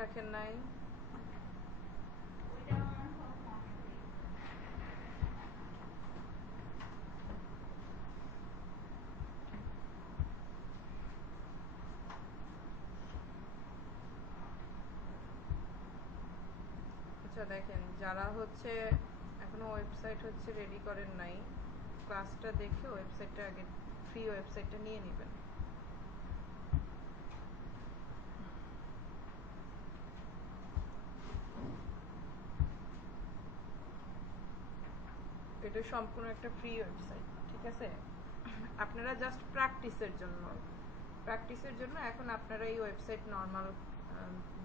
রাখেন নাই? আচ্ছা দেখেন, যারা হচ্ছে এখনো ওয়েবসাইট হচ্ছে রেডি করেন নাই, ক্লাসটা দেখে ওয়েবসাইটটা আগে ফ্রি ওয়েবসাইটটা নিয়ে নেবেন। এটা সম্পূর্ণ একটা ফ্রি ওয়েবসাইট, ঠিক আছে? আপনারা জাস্ট প্র্যাকটিসের জন্য এখন আপনারা এই ওয়েবসাইট নর্মাল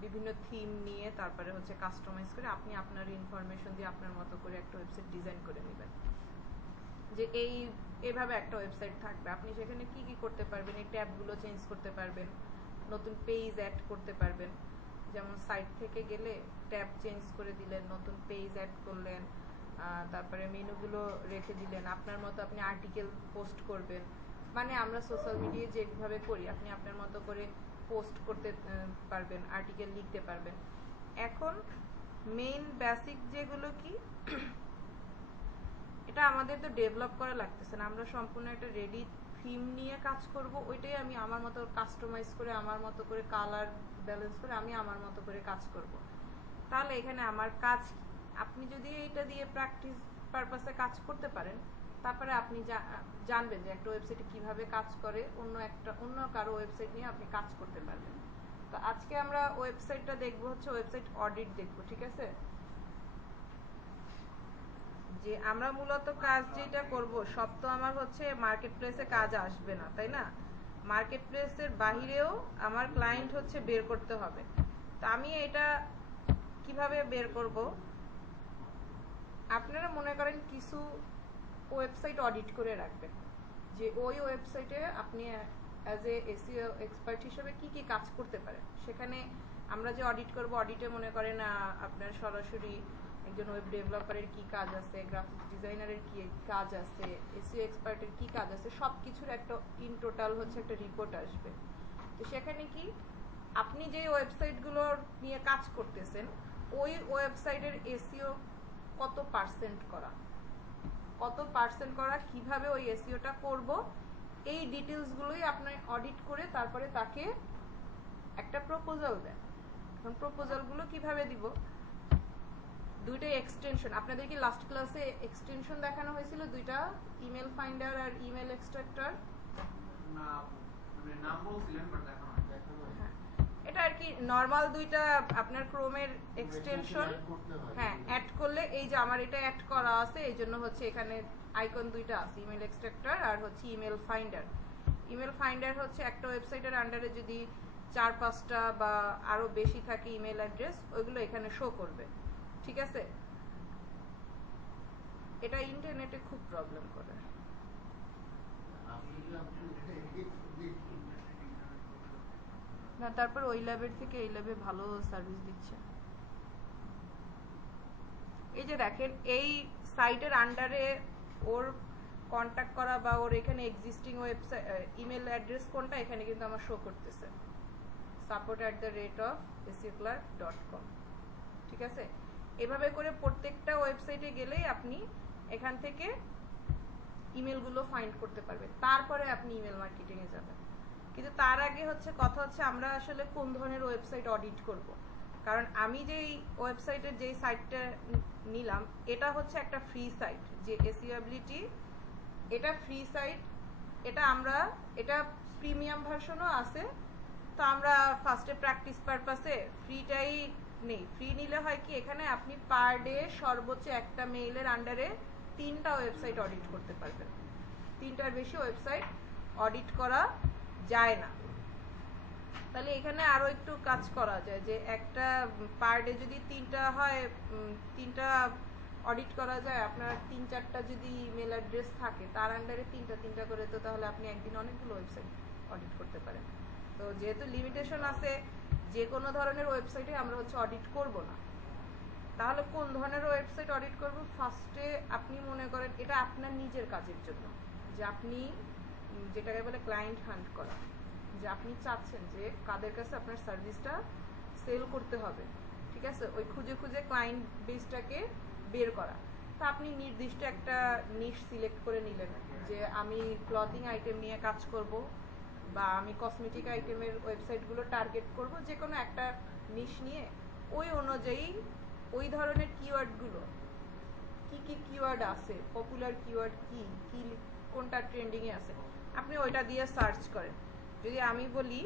বিভিন্ন থিম নিয়ে তারপরে হচ্ছে কাস্টমাইজ করে আপনি আপনার ইনফরমেশন দিয়ে আপনার মতো করে একটা ওয়েবসাইট ডিজাইন করে নেবেন। যে এইভাবে একটা ওয়েবসাইট থাকবে, আপনি সেখানে কি কি করতে পারবেন, এই ট্যাবগুলো চেঞ্জ করতে পারবেন, নতুন পেজ অ্যাড করতে পারবেন। যেমন সাইট থেকে গেলে ট্যাব চেঞ্জ করে দিলেন, নতুন পেজ অ্যাড করলেন, তারপরে মেনুগুলো রেখে দিলেন, আপনার মতো আপনি আর্টিকেল পোস্ট করবেন। মানে আমরা সোশ্যাল মিডিয়ায় যেভাবে করি আপনি আপনার মতো করে পোস্ট করতে পারবেন, আর্টিকেল লিখতে পারবেন। এখন মেইন বেসিক যেগুলো কি, এটা আমাদের তো ডেভেলপ করা লাগতেছে না, আমরা সম্পূর্ণ একটা রেডি থিম নিয়ে কাজ করব। ওইটাই আমি আমার মতো কাস্টমাইজ করে, আমার মতো করে কালার ব্যালেন্স করে আমি আমার মতো করে কাজ করব। তাহলে এখানে আমার কাজ, আপনি যদি এটা দিয়ে প্র্যাকটিস পারপাসে কাজ করতে পারেন, তারপরে আপনি জানবেন যে একটা ওয়েবসাইটে কিভাবে কাজ করে, অন্য কারো ওয়েবসাইট নিয়ে আপনি কাজ করতে পারবেন। তো আজকে আমরা ওয়েবসাইটটা দেখবো, হচ্ছে ওয়েবসাইট অডিট দেখবো, ঠিক আছে? যে আমরা মূলত কাজ যেটা করব, সব তো আমার হচ্ছে মার্কেট প্লেসে কাজ আসবে না, তাই না? মার্কেট প্লেসের বাহিরেও আমার ক্লায়েন্ট হচ্ছে বের করতে হবে। তো আমি এটা কিভাবে বের করব, আপনারা মনে করেন কিছু ওয়েবসাইট অডিট করে রাখবেন, যে ওই ওয়েবসাইটে আপনি অ্যাজ এ এসইও এক্সপার্ট হিসেবে কি কি কাজ করতে পারেন। সেখানে আমরা যে অডিট করব, অডিটে মনে করেন আপনার সরাসরি একজন ওয়েব ডেভেলপারের কি কাজ আছে, গ্রাফিক্স ডিজাইনারের কি কাজ আছে, এসইও এক্সপার্টের কি কাজ আছে, সব কিছুর একটা ইন টোটাল হচ্ছে একটা রিপোর্ট আসবে। তো সেখানে কি আপনি যে ওয়েবসাইটগুলো নিয়ে কাজ করতেছেন, ওই ওয়েবসাইটের এসইও কত পার্সেন্ট করা, কিভাবে ওই এসইওটা করব, এই ডিটেলসগুলোই আপনি অডিট করে তারপরে তাকে একটা প্রপোজাল দেন। এখন প্রপোজালগুলো কিভাবে দিব, দুইটা এক্সটেনশন আপনাদের কি লাস্ট ক্লাসে এক্সটেনশন দেখানো হয়েছিল, দুইটা, ইমেল ফাইন্ডার আর ইমেল এক্সট্রাক্টর। না মানে নাম বলছিলেন বাট দেখানো হ্যাঁ, এটা আর কি নরমাল দুইটা আপনার ক্রোমের এক্সটেনশন। হ্যাঁ, অ্যাড করলে এই যে আমার এটা অ্যাড করা আছে, এই জন্য হচ্ছে এখানে আইকন দুইটা আছে, ইমেল এক্সট্রাক্টর আর হচ্ছে ইমেল ফাইন্ডার। ইমেল ফাইন্ডার হচ্ছে একটা ওয়েবসাইটের আন্ডারে যদি 4-5টা বা আরো বেশি থাকে ইমেল অ্যাড্রেস, ওইগুলো এখানে শো করবে, ঠিক আছে? এটা ইন্টারনেটে খুব প্রবলেম করে। না, তারপর ওই ল্যাবের থেকে এই ল্যাবে ভালো সার্ভিস দিচ্ছে। এই যে দেখেন, এই সাইটের আন্ডারে ওর কন্ট্যাক্ট করা বা ওর এখানে এক্সিস্টিং ওয়েবসাইট ইমেল অ্যাড্রেস কোনটা, এখানে কিন্তু আমার শো করতেছে support@seoclerk.com, ঠিক আছে? এভাবে করে প্রত্যেকটা ওয়েবসাইটে গেলেই আপনি এখান থেকে ইমেলগুলো ফাইন্ড করতে পারবেন, তারপরে আপনি ইমেল মার্কেটিং এ যাবেন। কিন্তু তার আগে হচ্ছে কথা হচ্ছে আমরা আসলে কোন ধরনের ওয়েবসাইট অডিট করব। কারণ আমি যেই ওয়েবসাইটের যেই সাইটটা নিলাম, এটা হচ্ছে একটা ফ্রি সাইট, যে এসইওবিলিটি, এটা ফ্রি সাইট। এটা প্রিমিয়াম ভার্সনও আছে। তো আমরা ফার্স্টে প্র্যাকটিস পারপাসে ফ্রিটাই নেই। ফ্রি নিলে হয় কি, এখানে আপনি পার ডে সর্বোচ্চ একটা মেইলের আন্ডারে 3টা ওয়েবসাইট অডিট করতে পারবেন। 3টার বেশি ওয়েবসাইট অডিট করা যায় না। তাহলে এখানে আরো একটু কাজ করা যায়, যে একটা পার ডে যদি 3টা হয়, 3টা অডিট করা যায়। আপনার 3-4টা যদি ইমেল অ্যাড্রেস থাকে, তার আন্ডারে 3টা করে, তো তাহলে আপনি একদিন অনেকগুলো ওয়েবসাইট অডিট করতে পারেন। তো যেহেতু লিমিটেশন আছে, যে কোনো ধরনের ওয়েবসাইটে আমরা হচ্ছে অডিট করব না। তাহলে কোন ধরনের ওয়েবসাইট অডিট করব? ফার্স্টে আপনি মনে করেন এটা আপনার নিজের কাজের জন্য, যে আপনি যেটাকে বলে ক্লায়েন্ট হান্ট করা, যে আপনি চাচ্ছেন যে কাদের কাছে আপনার সার্ভিসটা সেল করতে হবে, ঠিক আছে, ওই খুঁজে খুঁজে ক্লায়েন্ট বেসটাকে বের করা। তো আপনি নির্দিষ্ট একটা নিশ সিলেক্ট করে নিলেন যে আমি ক্লথিং আইটেম নিয়ে কাজ করব, বা আমি কসমেটিক আইটেমের ওয়েবসাইটগুলো টার্গেট করব, যে কোনো একটা নিশ নিয়ে ওই অনুযায়ী ওই ধরনের কিওয়ার্ডগুলো কি কি কিওয়ার্ড আছে, পপুলার কিওয়ার্ড কি কি কোনটা ট্রেন্ডিংয়ে আছে, আপনি ওইটা দিয়ে সার্চ করেন। যদি আমি বলি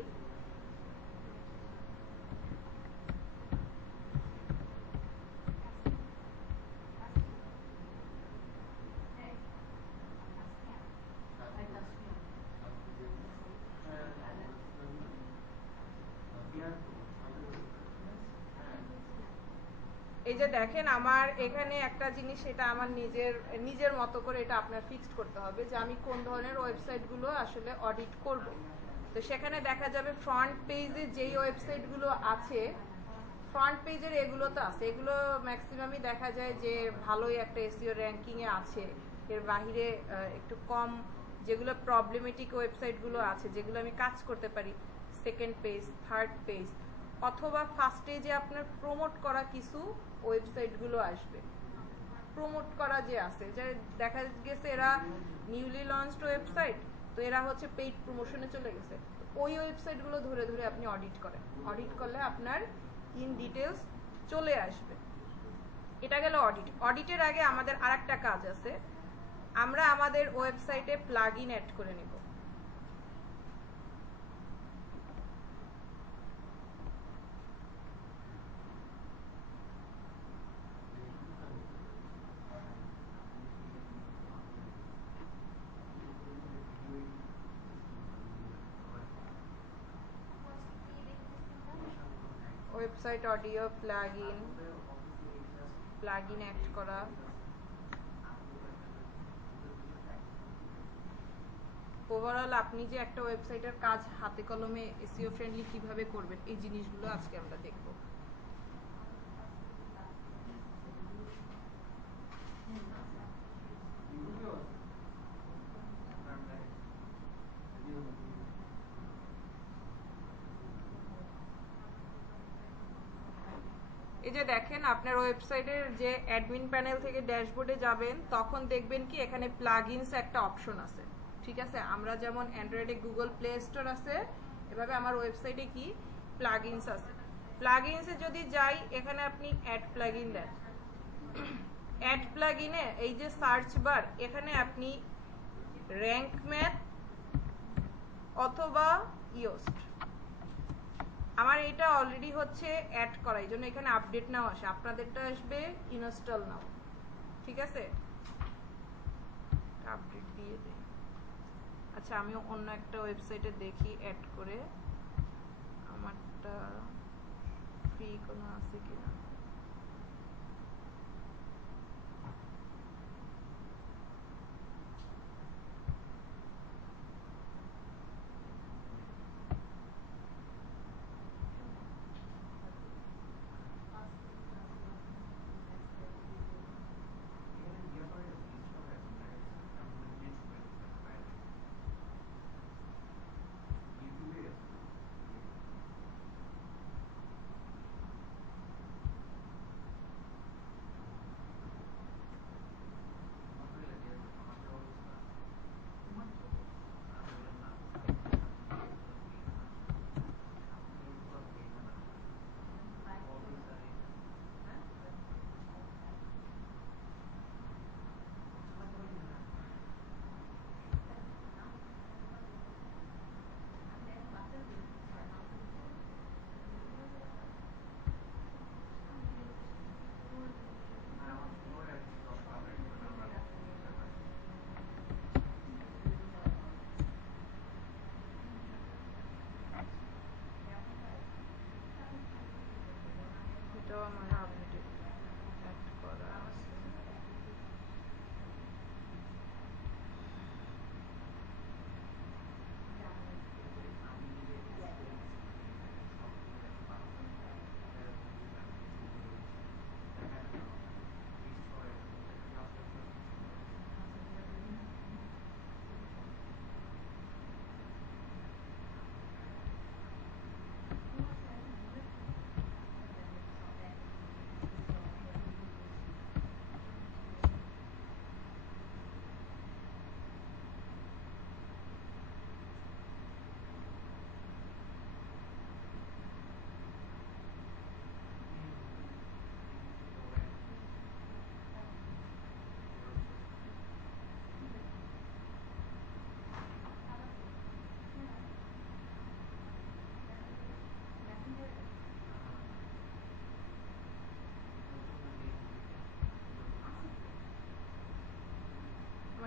এই যে দেখেন আমার এখানে একটা জিনিস, এটা আমার নিজের মতো করে এটা আপনার ফিক্সড করতে হবে যে আমি কোন ধরনের ওয়েবসাইটগুলো আসলে অডিট করব। তো সেখানে দেখা যাবে ফ্রন্ট পেজে যেই ওয়েবসাইটগুলো আছে, ফ্রন্ট পেজের এগুলো তো আছে, এগুলো ম্যাক্সিমামই দেখা যায় যে ভালোই একটা এসইও র্যাঙ্কিংয়ে আছে। এর বাহিরে একটু কম যেগুলো প্রবলেমেটিক ওয়েবসাইটগুলো আছে, যেগুলো আমি কাজ করতে পারি, সেকেন্ড পেজ, থার্ড পেজ, অথবা ফার্স্টে যে আপনার প্রমোট করা কিছু ওয়েবসাইটগুলো আসবে, প্রমোট করা যে আছে, যে দেখা গেছে এরা নিউলি লঞ্চড ওয়েবসাইট, তো এরা হচ্ছে পেইড প্রমোশনে চলে গেছে, ওই ওয়েবসাইটগুলো ধরে ধরে আপনি অডিট করেন। অডিট করলে আপনার ইন ডিটেলস চলে আসবে। এটা গেল অডিট। অডিটের আগে আমাদের আরেকটা কাজ আছে, আমরা আমাদের ওয়েবসাইটে প্লাগইন অ্যাড করে নেব। ওয়েবসাইট অডিও প্লাগইন অ্যাড করা। ওভারঅল আপনি যে একটা ওয়েবসাইটের কাজ হাতে কলমে এসইও ফ্রেন্ডলি কিভাবে করবেন, এই জিনিসগুলো আজকে আমরা দেখব। এই যে দেখেন আপনার ওয়েবসাইটের যে অ্যাডমিন প্যানেল থেকে ড্যাশবোর্ডে যাবেন, তখন দেখবেন কি এখানে প্লাগইনস একটা অপশন আছে, ঠিক আছে। আমরা যেমন অ্যান্ড্রয়েডে গুগল প্লে স্টোর আছে, এভাবে আমার ওয়েবসাইটে কি প্লাগইনস আছে। প্লাগইনসে যদি যাই, এখানে আপনি অ্যাড প্লাগইন দেন, অ্যাড প্লাগইনে এই যে সার্চ বার, এখানে আপনি র্যাঙ্ক ম্যাথ অথবা ইয়োস্ট, আমার এটা অলরেডি হচ্ছে অ্যাড করা, এই জন্য এখানে আপডেট নাও আসে, আপনাদেরটা আসবে ইনস্টল নাও, ঠিক আছে। আপডেট দিয়ে দেই। আচ্ছা, আমি অন্য একটা ওয়েবসাইটে দেখি অ্যাড করে আমারটা ফ্রি কোনো আছে কিনা। আমার আপডেট অ্যাড করা আছে।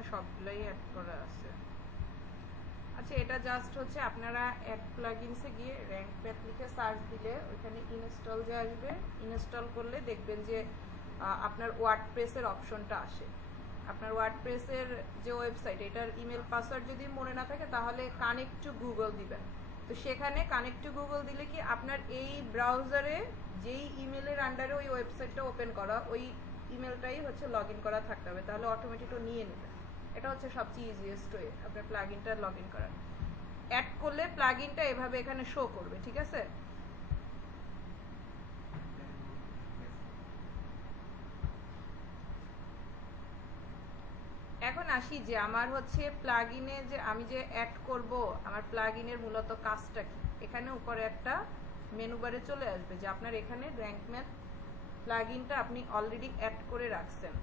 সবগুলাই অ্যাড করা আছে। আচ্ছা, এটা জাস্ট হচ্ছে আপনারা অ্যাড প্লাগইনসে গিয়ে র্যাঙ্ক প্যাড লিখে সার্চ দিলে ওইখানে ইনস্টল যে আসবে, ইনস্টল করলে দেখবেন যে আপনার ওয়ার্ডপ্রেসের অপশনটা আসে। আপনার ওয়ার্ডপ্রেসের যে ওয়েবসাইট, এটার ইমেল পাসওয়ার্ড যদি মনে না থাকে তাহলে কানেক্ট টু গুগল দিবেন। তো সেখানে কানেক্ট টু গুগল দিলে কি আপনার এই ব্রাউজারে যেই ইমেলের আন্ডারে ওই ওয়েবসাইটটা ওপেন করা, ওই ইমেলটাই হচ্ছে লগ ইন করা থাকতে হবে, তাহলে অটোমেটিক নিয়ে নেবে। এটা হচ্ছে সবচেয়ে ইজিয়েস্ট ওয়ে আপনার প্লাগইনটা লগ ইন করার। অ্যাড করলে প্লাগইনটা এভাবে এখানে শো করবে, ঠিক আছে? এখন আসি যে আমার হচ্ছে প্লাগইনে যে আমি যে অ্যাড করব, আমার প্লাগইনের মূলত কাজটা কি। এখানে উপরে একটা মেনু বারে চলে আসবে যে আপনার এখানে র্যাঙ্ক ম্যাথ প্লাগইনটা আপনি অলরেডি অ্যাড করে রাখছেন।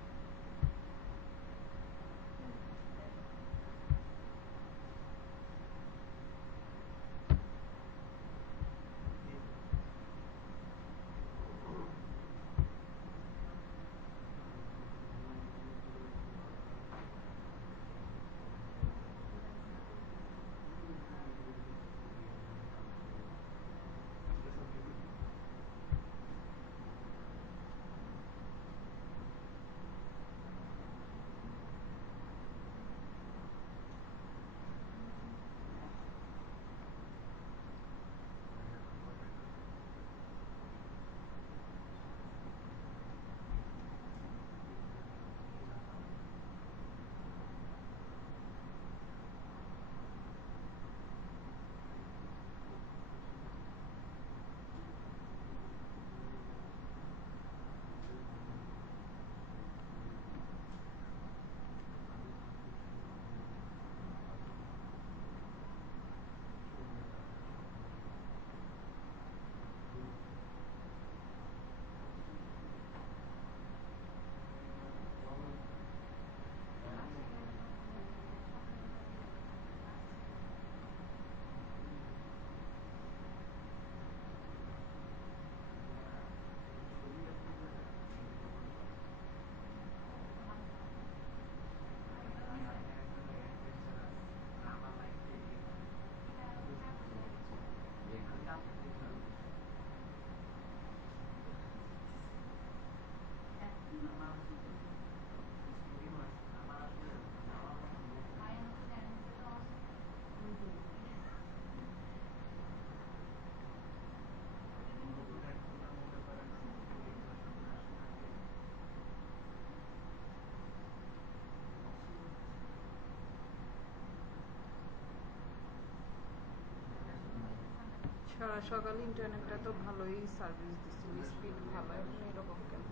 সারা সকাল ইন্টারনেটটা তো ভালোই সার্ভিস দিচ্ছিল, স্পিড ভালো, এখন এরকম কেন?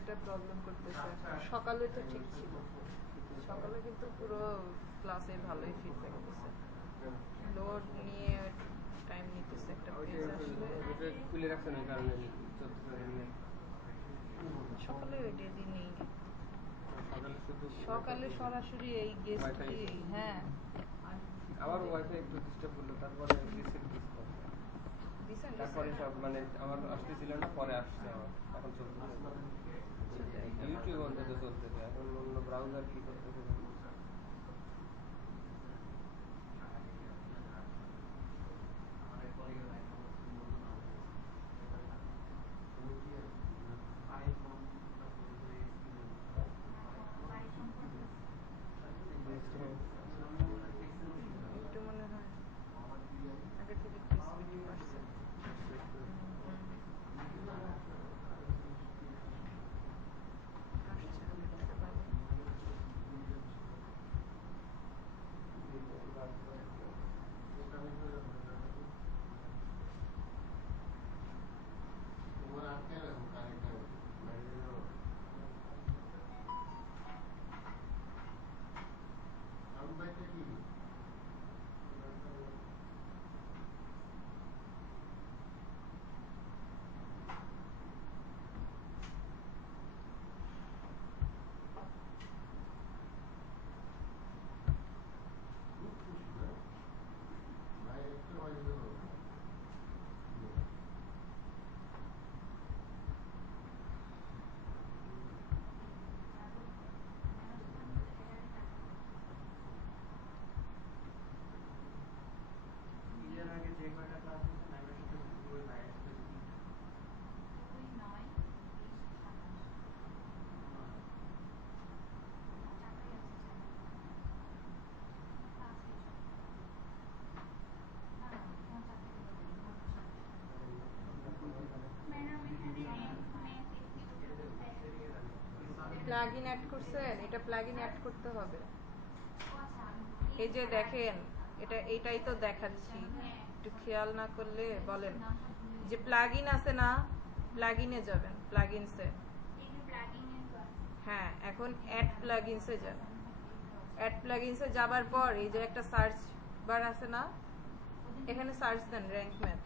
এটা প্রবলেম করতেছে। সকালে তো ঠিক ছিল, সকালে কিন্তু পুরো ক্লাসে ভালোই ফিডব্যাক দিচ্ছে। লোড নিয়ে টাইম নিতেছে একটা পেজ আসলে। খুলে রাখছেন ওই কারণে সকালে ওইটা দিন নেই, সকালে সরাসরি এই গেস্ট দিয়েই। হ্যাঁ, আমার ওয়াইফাই একটু ডিস্টার্ব করলো, তারপরে রিসেট দিছেন তারপরে সব মানে আমার আসতেছিল না, পরে আসছে আমার, এখন চলতেছে ইউটিউব অন্তত চলতেছে, এখন অন্য ব্রাউজার কি করতেছে। একটু মনে হয় আগে থেকে ফেসিলিটি আসছে। আসছে, প্লাগইন অ্যাড করছেন, এটা প্লাগইন অ্যাড করতে হবে। এই যে দেখেন, এটাই তো দেখাচ্ছি, একটু খেয়াল না করলে বলেন। যে প্লাগইন আছে না, প্লাগইনে যাবেন, প্লাগইনসে। হ্যাঁ, এখন অ্যাড প্লাগইনসে যান। অ্যাড প্লাগইনসে যাবার পর এই যে একটা সার্চ বার আছে না, এখানে সার্চ দেন র‍্যাঙ্ক ম্যাথ।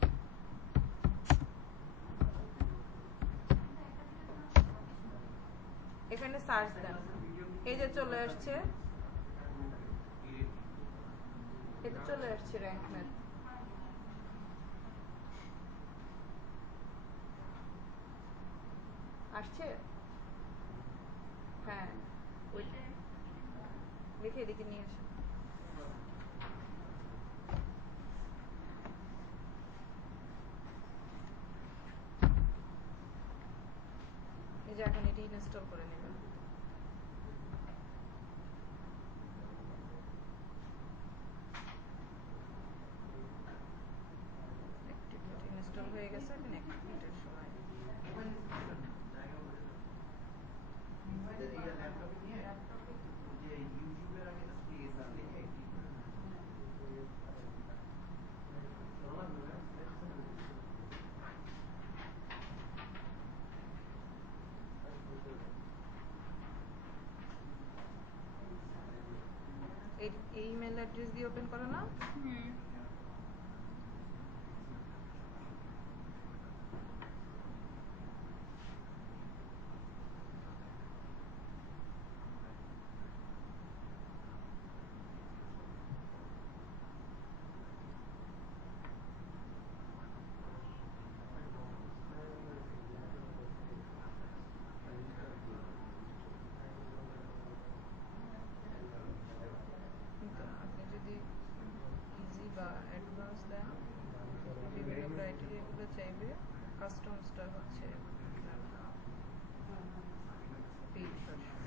এখানে সার্চ দেন, এই যে চলে আসছে, এটা চলে আসছে র‍্যাঙ্ক ম্যাথ। আসছে? হ্যাঁ, দেখে এদিকে নিয়ে আসেন। এই যে এখন এটি ইনস্টল করে নেবেন। ইনস্টল হয়ে গেছে, এখন 1 মিনিটের সময়। এই ইমেল অ্যাড্রেস দিয়ে ওপেন করো না? আপনি যদি ইজি বা অ্যাডভান্স দেন, বিভিন্ন ক্রাইটেরিয়াগুলো চাইবে। কাস্টমসটা হচ্ছে পেইড ভার্সন।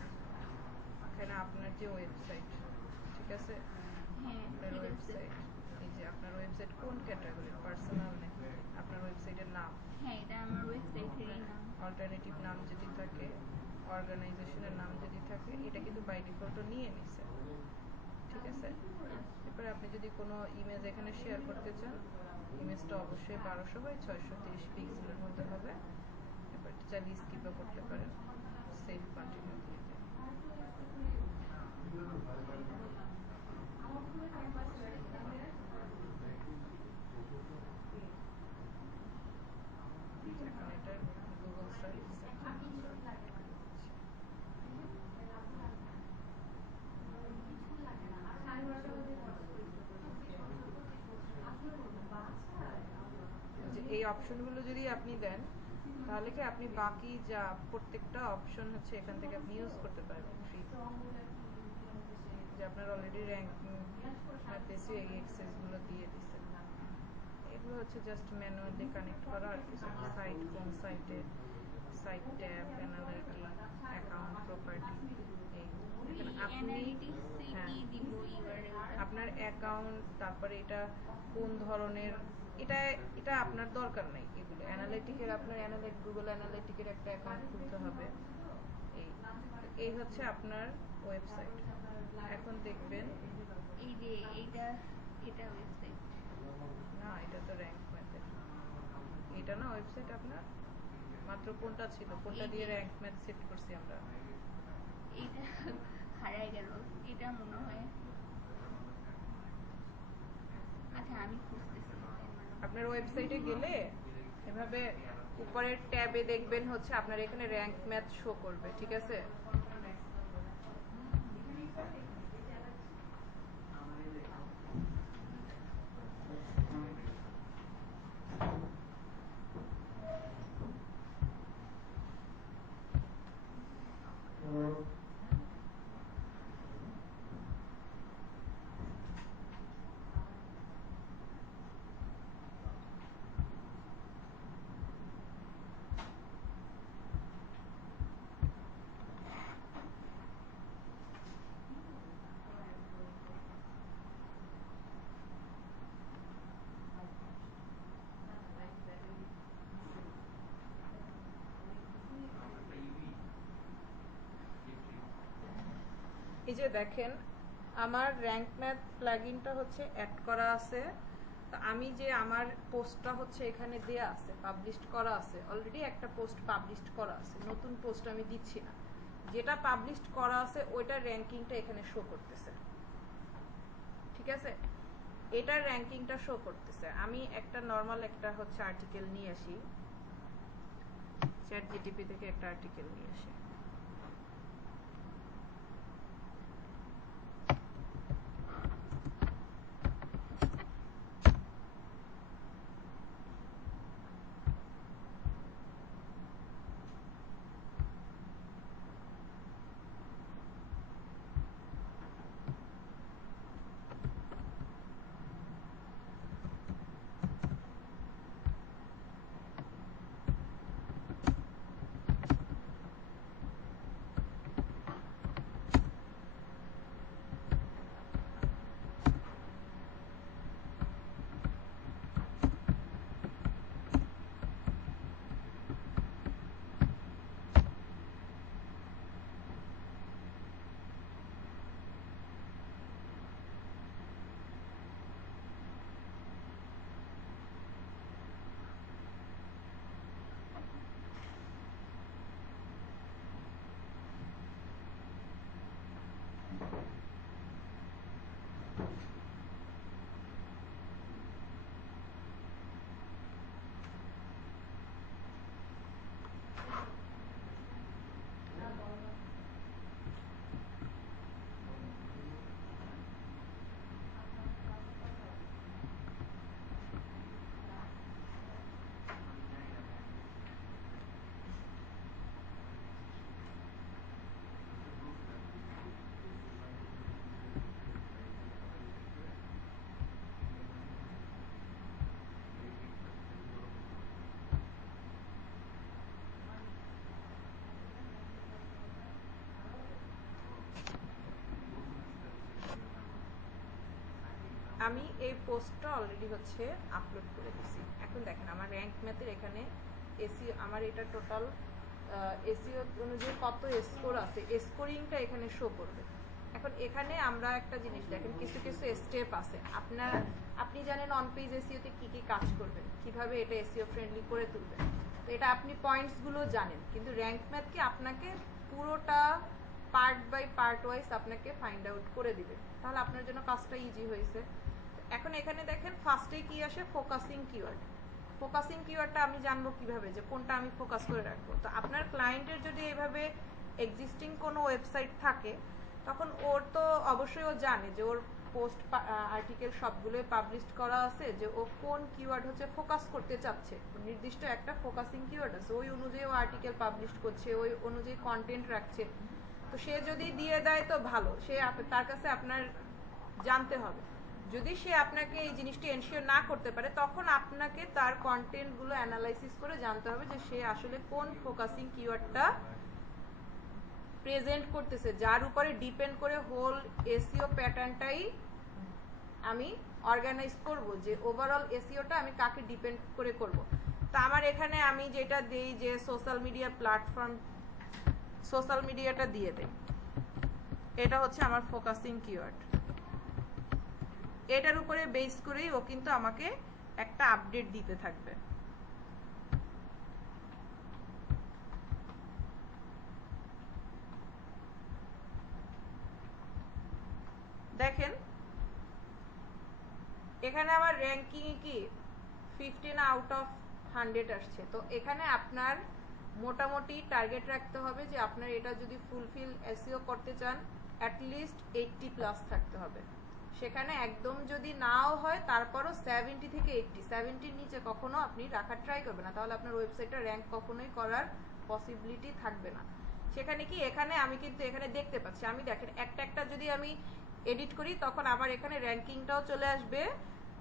এখানে আপনার যে ওয়েবসাইট, ঠিক আছে, আপনার ওয়েবসাইট, এই যে আপনার ওয়েবসাইট কোন ক্যাটাগরি, পার্সোনাল নাকি আপনার ওয়েবসাইটের নাম? হ্যাঁ, এটা আমার ওয়েবসাইটেরই নাম। অল্টারনেটিভ নাম যদি থাকে, অর্গানাইজেশনের নাম যদি থাকে, এটা কিন্তু বাই ডিফল্ট নিয়ে নিছে, ঠিক আছে। এরপরে আপনি যদি কোনো ইমেজ এখানে শেয়ার করতে চান, ইমেজটা অবশ্যই 1200 বাই 630 পিক্সেলের মধ্যে হবে। এবার চাইলে স্কিপও করতে পারেন, সেভ কন্টিনিউ দিয়ে দেন। এখন এটা গুগল সার্চ এই অপশনগুলো যদি আপনি দেন, তাহলে কি আপনি বাকি যা প্রত্যেকটা অপশন হচ্ছে এখান থেকে আপনি ইউজ করতে পারবেন ফ্রি। যে আপনার অলরেডি র্যাঙ্ক বেশি এই এক্সেসগুলো দিয়ে দিচ্ছে, এগুলো হচ্ছে জাস্ট ম্যানুয়ালি কানেক্ট করা আর কিছু। সাইট, কোন সাইটে, site tab, analytic, account property, আপনি আপনার অ্যাকাউন্ট, তারপরে এটা কোন ধরনের, এটা আপনার দরকার নাই। এগুলো অ্যানালিটিকের, আপনার গুগল অ্যানালিটিকের একটা অ্যাকাউন্ট খুলতে হবে। এই হচ্ছে আপনার ওয়েবসাইট। এখন দেখবেন এই যে এটা ওয়েবসাইট না, এটা তো র‍্যাঙ্ক ম্যাথের। এটা না ওয়েবসাইট আপনার, মাত্র কোনটা ছিল, কোনটা দিয়ে র‍্যাঙ্ক ম্যাথ সেট করছি আমরা? এটা হারাই গেল, এটা মনে হয়। আচ্ছা, আমি খুঁজতেছি। আপনার ওয়েবসাইটে গেলে এভাবে উপরের ট্যাবে দেখবেন হচ্ছে আপনার এখানে র‍্যাঙ্ক ম্যাথ শো করবে, ঠিক আছে। এই যে দেখেন আমার র্যাঙ্ক ম্যাথ প্লাগইনটা হচ্ছে অ্যাড করা আছে। তো আমি যে আমার পোস্টটা হচ্ছে এখানে দেয়া আছে, পাবলিশড করা আছে, অলরেডি একটা পোস্ট পাবলিশড করা আছে, নতুন পোস্ট আমি দিচ্ছি না। যেটা পাবলিশড করা আছে ওইটার র্যাঙ্কিংটা এখানে শো করতেছে, ঠিক আছে? এটার র্যাঙ্কিংটা শো করতেছে। আমি একটা নরমাল একটা হচ্ছে আর্টিকেল নিয়ে আসি, চ্যাট জিটিপি থেকে একটা আর্টিকেল নিয়ে আসি। আমি এই পোস্টটা অলরেডি হচ্ছে আপলোড করে দিছি। এখন দেখেন আমার র্যাঙ্ক ম্যাথের এখানে এসইও, আমার এটা টোটাল এসইও অনুযায়ী কত স্কোর আছে, স্কোরিংটা এখানে শো করবে। এখন এখানে আমরা একটা জিনিস দেখেন, কিছু কিছু স্টেপ আছে। আপনি জানেন অন পেজ এসইওতে কি কি কাজ করবেন, কিভাবে এটা এসইও ফ্রেন্ডলি করে তুলবেন, তো এটা আপনি পয়েন্টসগুলো জানেন, কিন্তু র্যাঙ্ক ম্যাথকে আপনাকে পুরোটা পার্ট বাই পার্ট ওয়াইজ আপনাকে ফাইন্ড আউট করে দিবে, তাহলে আপনার জন্য কাজটা ইজি হয়েছে। এখন এখানে দেখেন ফার্স্টেই কি আসে, ফোকাসিং কিওয়ার্ড। ফোকাসিং কিওয়ার্ডটা আমি জানবো কিভাবে যে কোনটা আমি ফোকাস করে রাখবো। তো আপনার ক্লায়েন্টের যদি এইভাবে এক্সিস্টিং কোনো ওয়েবসাইট থাকে, তখন ওর তো অবশ্যই ও জানে যে ওর পোস্ট আর্টিকেল সবগুলোই পাবলিশ করা আছে, যে ও কোন কিওয়ার্ড হচ্ছে ফোকাস করতে চাচ্ছে, নির্দিষ্ট একটা ফোকাসিং কিওয়ার্ড আছে, ওই অনুযায়ী ও আর্টিকেল পাবলিশ করছে, ওই অনুযায়ী কন্টেন্ট রাখছে। তো সে যদি দিয়ে দেয় তো ভালো, সে তার কাছে আপনার জানতে হবে। যদি সে আপনাকে এই জিনিসটি এনশিওর না করতে পারে, তখন আপনাকে তার কন্টেন্টগুলো অ্যানালাইসিস করে জানতে হবে যে সে আসলে কোন ফোকাসিং কিওয়ার্ডটা প্রেজেন্ট করতেছে, যার উপরে ডিপেন্ড করে হোল এসইও প্যাটার্নটাই আমি অর্গানাইজ করব, যে ওভারঅল এসইওটা আমি কাকে ডিপেন্ড করে করব। তো আমার এখানে আমি যেটা দেই যে সোশ্যাল মিডিয়া প্ল্যাটফর্ম, সোশ্যাল মিডিয়াটা দিয়ে দেই, এটা হচ্ছে আমার ফোকাসিং কিওয়ার্ড। এটার উপরে বেস করেই ও কিন্তু আমাকে একটা আপডেট দিতে থাকবে। দেখেন এখানে আমার র্যাঙ্কিং কি 15 আউট অফ 100 আসছে। তো এখানে আপনার মোটামুটি টার্গেট রাখতে হবে যে আপনার এটা যদি ফুলফিল এসইও করতে চান, অ্যাটলিস্ট 80 প্লাস থাকতে হবে। সেখানে একদম যদি নাও হয়, তারপরও 70 থেকে 80, 70-র নিচে কখনো আপনি রাখার ট্রাই করবেন না, তাহলে আপনার ওয়েবসাইটটা র্যাঙ্ক কখনোই করার পসিবিলিটি থাকবে না। সেখানে কি এখানে আমি কিন্তু এখানে দেখতে পাচ্ছি, আমি দেখেন একটা একটা যদি আমি এডিট করি, তখন আবার এখানে র্যাঙ্কিংটাও চলে আসবে,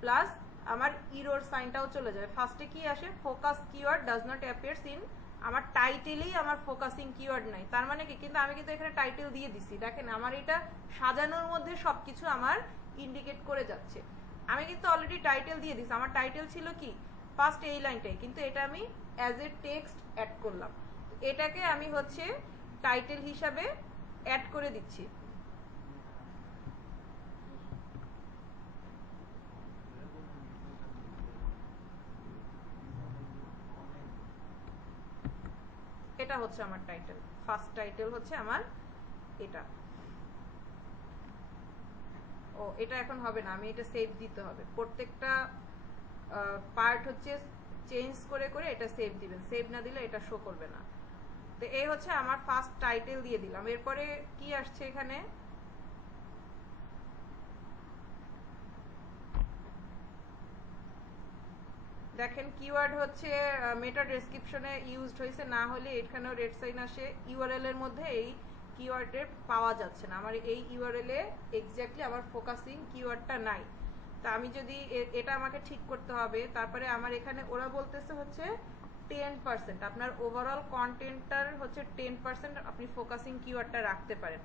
প্লাস আমার ইরোর সাইনটাও চলে যাবে। ফার্স্টে কি আসে, focus keyword does not appears in, আমার টাইটেলেই আমার ফোকাসিং কিওয়ার্ড নাই। তার মানে কি, কিন্তু আমি কিন্তু এখানে টাইটেল দিয়ে দিছি, দেখেন আমার এটা সাজানোর মধ্যে সবকিছু আমার ইন্ডিকেট করে যাচ্ছে। আমি কিন্তু অলরেডি টাইটেল দিয়ে দিছি, আমার টাইটেল ছিল কি ফার্স্ট এই লাইনটাই, কিন্তু এটা আমি অ্যাজ এ টেক্সট অ্যাড করলাম, এটাকে আমি হচ্ছে টাইটেল হিসাবে অ্যাড করে দিচ্ছি। এটা হচ্ছে আমার টাইটেল, ফার্স্ট টাইটেল হচ্ছে আমার এটা। ও এটা এখন হবে না, আমি এটা সেভ দিতে হবে। প্রত্যেকটা পার্ট হচ্ছে চেঞ্জ করে করে এটা সেভ দিবেন, সেভ না দিলে এটা শো করবে না। তো এই হচ্ছে আমার ফার্স্ট টাইটেল দিয়ে দিলাম। এরপরে কি আসছে এখানে, দেখেন কিওয়ার্ড হচ্ছে মেটা ডেসক্রিপশনে ইউজড হয়েছে, না হলে এখানেও রেড সাইন আসে। ইউআরএল এর মধ্যে এই কিওয়ার্ডের পাওয়া যাচ্ছে না, আমার এই ইউআরএল এ এক্স্যাক্টলি আমার ফোকাসিং কিওয়ার্ডটা নাই। তা আমি যদি এটা আমাকে ঠিক করতে হবে। তারপরে আমার এখানে ওরা বলতেছে হচ্ছে 10%, আপনার ওভারঅল কন্টেন্টটার হচ্ছে 10% আপনি ফোকাসিং কিওয়ার্ডটা রাখতে পারেন,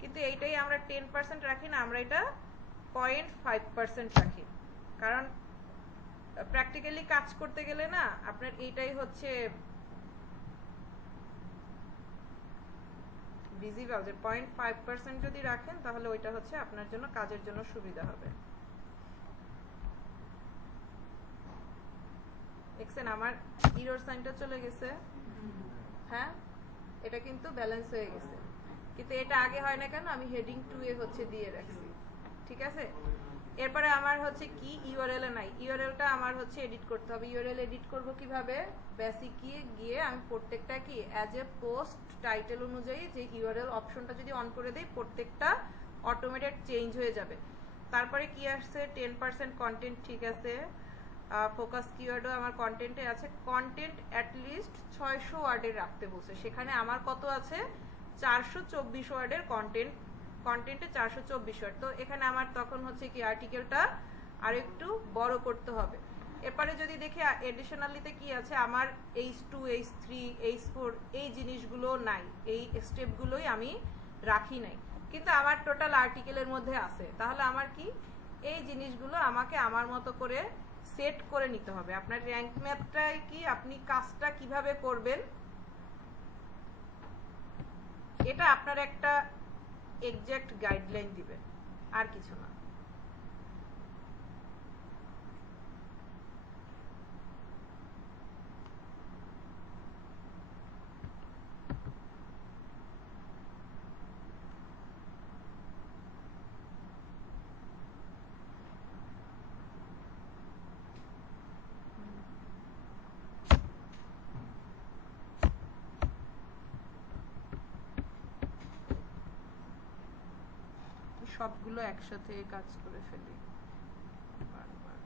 কিন্তু এইটাই আমরা 10% রাখি না, আমরা এটা 0.5% রাখি। কারণ প্র্যাকটিক্যালি কাজ করতে গেলে না আপনার এইটাই হচ্ছে ভিজিবল, যে 0.5% যদি রাখেন তাহলে ওইটা হচ্ছে আপনার জন্য কাজের জন্য সুবিধা হবে। দেখছেন আমার ইরর সাইনটা চলে গেছে, হ্যাঁ এটা কিন্তু ব্যালেন্স হয়ে গেছে, কিন্তু এটা আগে হয় না কেন, আমি হেডিং 2 এ হচ্ছে দিয়ে রাখছি, ঠিক আছে। এরপরে আমার হচ্ছে কি ইউআরএল এ নাই, ইউআরএলটা আমার হচ্ছে এডিট করতে হবে। ইউআরএল এডিট করব কিভাবে, বেসিক গিয়ে আমি প্রত্যেকটা কি অ্যাজ এ পোস্ট টাইটেল অনুযায়ী যে ইউআরএল অপশনটা যদি অন করে দেই প্রত্যেকটা অটোমেটেড চেঞ্জ হয়ে যাবে। তারপরে কি আসছে 10% কন্টেন্ট, ঠিক আছে। ফোকাস কিওয়ার্ডও আমার কন্টেন্টে আছে, কন্টেন্ট অ্যাটলিস্ট 600 ওয়ার্ডের রাখতে বলছে, সেখানে আমার কত আছে 424 ওয়ার্ডের কন্টেন্টে 424 ওয়ার্ড। তো এখানে আমার তখন হচ্ছে কি আর্টিকেলটা আর একটু বড় করতে হবে। এরপরে যদি দেখি এডিশনালিতে কি আছে, আমার H2 H3 H4 এই জিনিসগুলো নাই, এই স্টেপগুলোই আমি রাখি নাই, কিন্তু আমার টোটাল আর্টিকেলের মধ্যে আছে। তাহলে আমার কি এই জিনিসগুলো আমাকে আমার মতো করে সেট করে নিতে হবে। আপনার র্যাঙ্ক ম্যাথটাই কি আপনি কাজটা কিভাবে করবেন এটা আপনার একটা এক্সাক্ট গাইডলাইন দিবে, আর কিছু না। সবগুলো একসাথে কাজ করে ফেলি বারবার।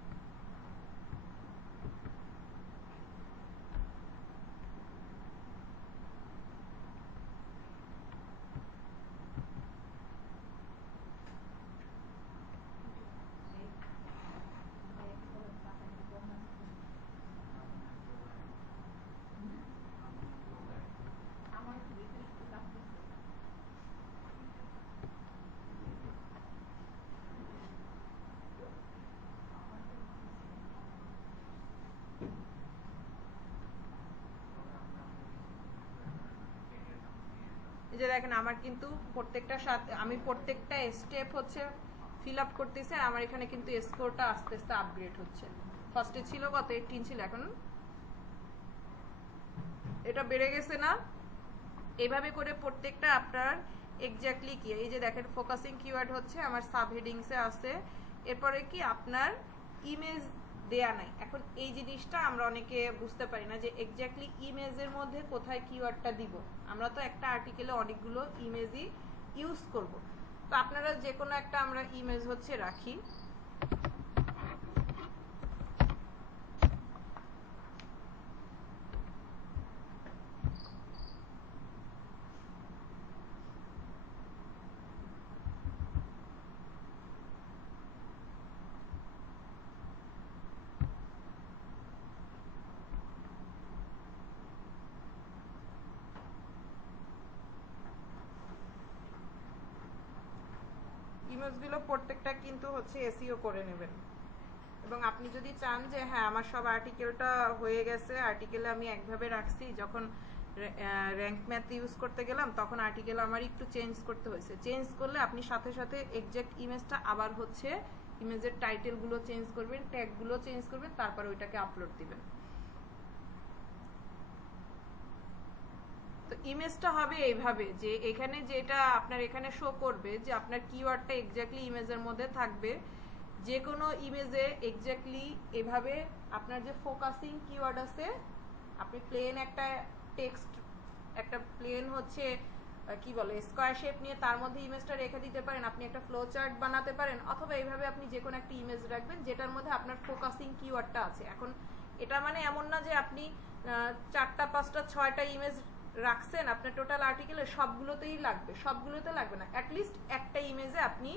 এই যে দেখেন আমার কিন্তু প্রত্যেকটা সাথে আমি প্রত্যেকটা স্টেপ হচ্ছে ফিল আপ করতেছি, আর আমার এখানে কিন্তু স্কোরটা আস্তে আস্তে আপগ্রেড হচ্ছে। ফার্স্টে ছিল কত 18 ছিল, এখন এটা বেড়ে গেছে না। এইভাবে করে প্রত্যেকটা আপনার এক্স্যাক্টলি কি, এই যে দেখেন ফোকাসিং কিওয়ার্ড হচ্ছে আমার সাব হেডিংসে আছে। এরপরে কি আপনার ইমেজ দেয়া নাই। এখন এই জিনিসটা আমরা অনেকে বুঝতে পারি না যে এক্স্যাক্টলি ইমেজের মধ্যে কোথায় কিওয়ার্ডটা দিব। আমরা তো একটা আর্টিকেলে অনেকগুলো ইমেজই ইউজ করব, তো আপনারা যে কোনো একটা আমরা ইমেজ হচ্ছে রাখি। ইমেজগুলো প্রত্যেকটা কিন্তু হচ্ছে এসইও করে নেবেন, এবং আপনি যদি চান যে হ্যাঁ আমার সব আর্টিকেলটা হয়ে গেছে, আর্টিকেলে আমি একভাবে রাখছি, যখন র্যাঙ্ক ম্যাথ ইউজ করতে গেলাম তখন আর্টিকেল আমার একটু চেঞ্জ করতে হয়েছে, চেঞ্জ করলে আপনি সাথে সাথে এক্সাক্ট ইমেজটা আবার হচ্ছে ইমেজের টাইটেলগুলো চেঞ্জ করবেন, ট্যাগগুলো চেঞ্জ করবেন, তারপর ওইটাকে আপলোড দিবেন। ইমেজটা হবে এইভাবে যে এখানে যেটা আপনার এখানে শো করবে যে আপনার কিওয়ার্ডটা এক্স্যাক্টলি ইমেজের মধ্যে থাকবে। যে কোনো ইমেজে এক্স্যাক্টলি এভাবে আপনার যে ফোকাসিং কিওয়ার্ড আছে, আপনি প্লেন একটা টেক্সট, একটা প্লেন হচ্ছে কি বলে স্কয়ার শেপ নিয়ে তার মধ্যে ইমেজটা রেখে দিতে পারেন, আপনি একটা ফ্লো চার্ট বানাতে পারেন, অথবা এইভাবে আপনি যে কোনো একটা ইমেজ রাখবেন যেটার মধ্যে আপনার ফোকাসিং কিওয়ার্ডটা আছে। এখন এটা মানে এমন না যে আপনি 4টা 5টা 6টা ইমেজ রাখছেন আপনার টোটাল আর্টিকেলে, সবগুলোতেই লাগবে, সবগুলোতে লাগবে না, অ্যাটলিস্ট একটা ইমেজে আপনি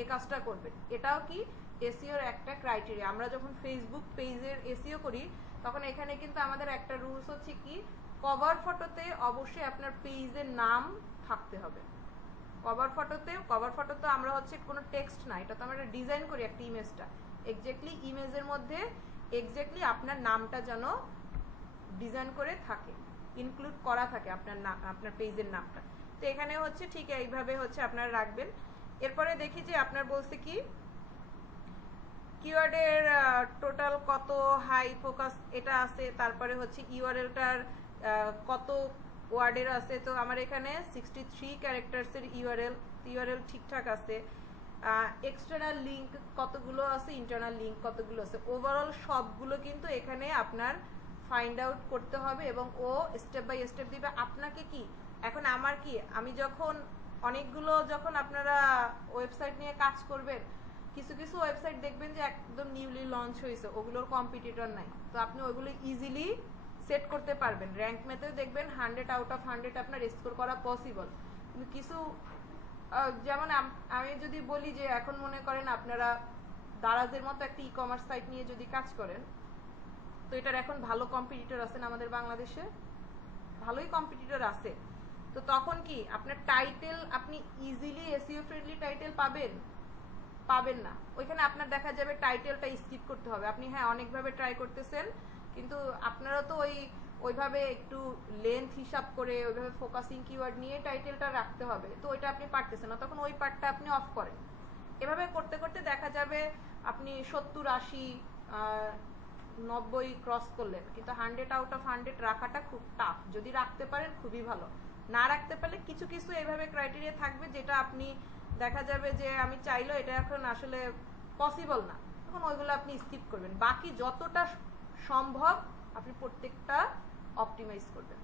এই কাজটা করবেন। এটাও কি এসইওর একটা ক্রাইটেরিয়া। আমরা যখন ফেসবুক পেজের এসইও করি তখন এখানে কিন্তু আমাদের একটা রুলস হচ্ছে কি, কভার ফটোতে অবশ্যই আপনার পেজের নাম থাকতে হবে। কভার ফটোতে আমরা হচ্ছে কোনো টেক্সট না, এটা তো আমরা ডিজাইন করি একটা ইমেজটা, এক্স্যাক্টলি ইমেজের মধ্যে এক্স্যাক্টলি আপনার নামটা যেন ডিজাইন করে থাকে, ইনক্লুড করা থাকে আপনার নাম, আপনার পেজের নামটা। তো এখানে হচ্ছে ঠিক এইভাবে হচ্ছে আপনারা রাখবেন। এরপরে দেখি যে আপনার বলছে কি কিওয়ার্ডের টোটাল কত হাই ফোকাস এটা আছে, তারপরে হচ্ছে ইউআরএলটার কত ওয়ার্ডের আছে। তো আমার এখানে 63 ক্যারেক্টারসের ইউআরএল ঠিকঠাক আছে। এক্সটার্নাল লিঙ্ক কতগুলো আছে, ইন্টারনাল লিঙ্ক কতগুলো আছে, ওভারঅল সবগুলো কিন্তু এখানে আপনার ফাইন্ড আউট করতে হবে এবং ও স্টেপ বাই স্টেপ দিবে আপনাকে। কি এখন আমার কি, আমি যখন অনেকগুলো যখন আপনারা ওয়েবসাইট নিয়ে কাজ করবেন, কিছু কিছু ওয়েবসাইট দেখবেন যে একদম নিউলি লঞ্চ হয়েছে, ওগুলোর কম্পিটিটর নাই, তো আপনি ওইগুলো ইজিলি সেট করতে পারবেন। র্যাঙ্ক ম্যাথেও দেখবেন 100 আউট অফ 100 আপনার স্কোর করা পসিবল। কিন্তু কিছু যেমন আমি যদি বলি যে এখন মনে করেন আপনারা দারাজের মতো একটা ই কমার্স সাইট নিয়ে যদি কাজ করেন, তো এটার এখন ভালো কম্পিটিটর আছেন আমাদের বাংলাদেশে, ভালোই কম্পিটিটর আছে। তো তখন কি আপনার টাইটেল আপনি ইজিলি এসইও ফ্রেন্ডলি টাইটেল পাবেন না। ওইখানে আপনার দেখা যাবে টাইটেলটা স্কিপ করতে হবে। আপনি হ্যাঁ অনেকভাবে ট্রাই করতেছেন, কিন্তু আপনারা তো ওইভাবে একটু লেন্থ হিসাব করে ওইভাবে ফোকাসিং কিওয়ার্ড নিয়ে টাইটেলটা রাখতে হবে, তো ওইটা আপনি পারতেছেন না, তখন ওই পার্টটা আপনি অফ করেন। এভাবে করতে করতে দেখা যাবে আপনি 70, 80, 90 ক্রস করলেন, কিন্তু 100 আউট অফ 100 রাখাটা খুব টাফ। যদি রাখতে পারেন খুবই ভালো, না রাখতে পারলে কিছু কিছু এইভাবে ক্রাইটেরিয়া থাকবে যেটা আপনি দেখা যাবে যে আমি চাইলেও এটা এখন আসলে পসিবল না, তখন ওইগুলো আপনি স্কিপ করবেন। বাকি যতটা সম্ভব আপনি প্রত্যেকটা অপটিমাইজ করবেন,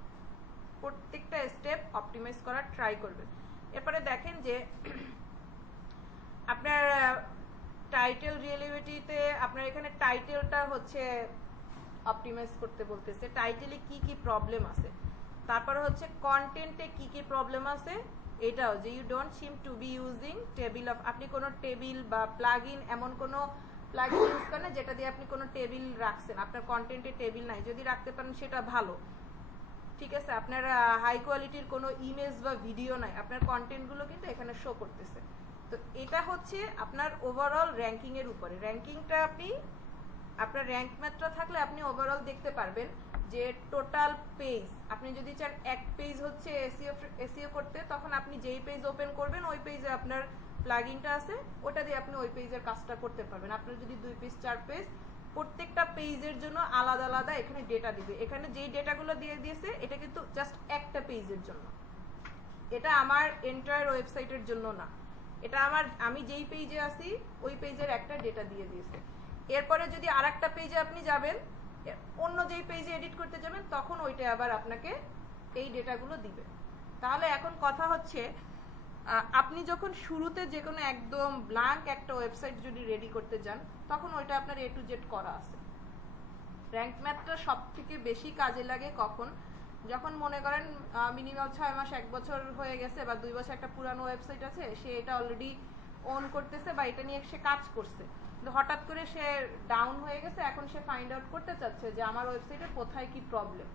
প্রত্যেকটা স্টেপ অপটিমাইজ করার ট্রাই করবেন। এরপরে দেখেন যে আপনার টাইটেল রিলেটিভিটিতে আপনার এখানে টাইটেলটা হচ্ছে অপটিমাইজ করতে বলতেছে, টাইটেলে কি কি প্রবলেম আছে, তারপরে হচ্ছে কন্টেন্টে কি কি প্রবলেম আছে, এটাও যে you don't seem to be using table of, আপনি কোনো টেবিল বা প্লাগইন এমন কোনো প্লাগইন ইউজ করেন যেটা দিয়ে আপনি কোনো টেবিল রাখছেন, আপনার কন্টেন্টে টেবিল নাই, যদি রাখতে পারেন সেটা ভালো, ঠিক আছে। আপনার হাই কোয়ালিটির কোনো ইমেজ বা ভিডিও নাই, আপনার কন্টেন্টগুলো কিন্তু এখানে শো করতেছে। তো এটা হচ্ছে আপনার ওভারঅল র্যাঙ্কিং এর উপরে। র্যাঙ্কিংটা আপনি আপনার র্যাঙ্ক ম্যাথটা থাকলে আপনি ওভারঅল দেখতে পারবেন যে টোটাল পেজ, আপনি যদি চান এক পেজ হচ্ছে এসইও করতে, তখন আপনি যেই পেজ ওপেন করবেন ওই পেজে আপনার প্লাগইনটা আছে, ওটা দিয়ে আপনি ওই পেজের কাজটা করতে পারবেন। আপনার যদি 2 পেজ 4 পেজ, প্রত্যেকটা পেজের জন্য আলাদা আলাদা এখানে ডেটা দিবে। এখানে যেই ডেটাগুলো দিয়ে দিয়েছে এটা কিন্তু জাস্ট একটা পেজের জন্য, এটা আমার এন্টায়ার ওয়েবসাইটের জন্য না, এটা আমি যেই পেজে আছি ওই পেজের একটা ডেটা দিয়ে দিয়েছে। এরপরে যদি আরেকটা পেজে আপনি যাবেন, অন্য যেই পেজে এডিট করতে যাবেন, তখন ওইটা আবার আপনাকে এই ডেটাগুলো দিবে। তাহলে এখন কথা হচ্ছে আপনি যখন শুরুতে যে কোনো একদম ব্ল্যাঙ্ক একটা ওয়েবসাইট যদি রেডি করতে যান, তখন ওইটা আপনার A to Z করা আছে। র্যাঙ্ক ম্যাথটা সব থেকে বেশি কাজে লাগে কখন, যখন মনে করেন মিনিমাম 6 মাস 1 বছর হয়ে গেছে বা 2 বছর একটা পুরানো ওয়েবসাইট আছে, সে এটা অলরেডি ওন করতেছে বা এটা নিয়ে সে কাজ করছে, কিন্তু হঠাৎ করে সে ডাউন হয়ে গেছে, এখন সে ফাইন্ড আউট করতে চাচ্ছে যে আমার ওয়েবসাইটে কোথায় কি প্রবলেম,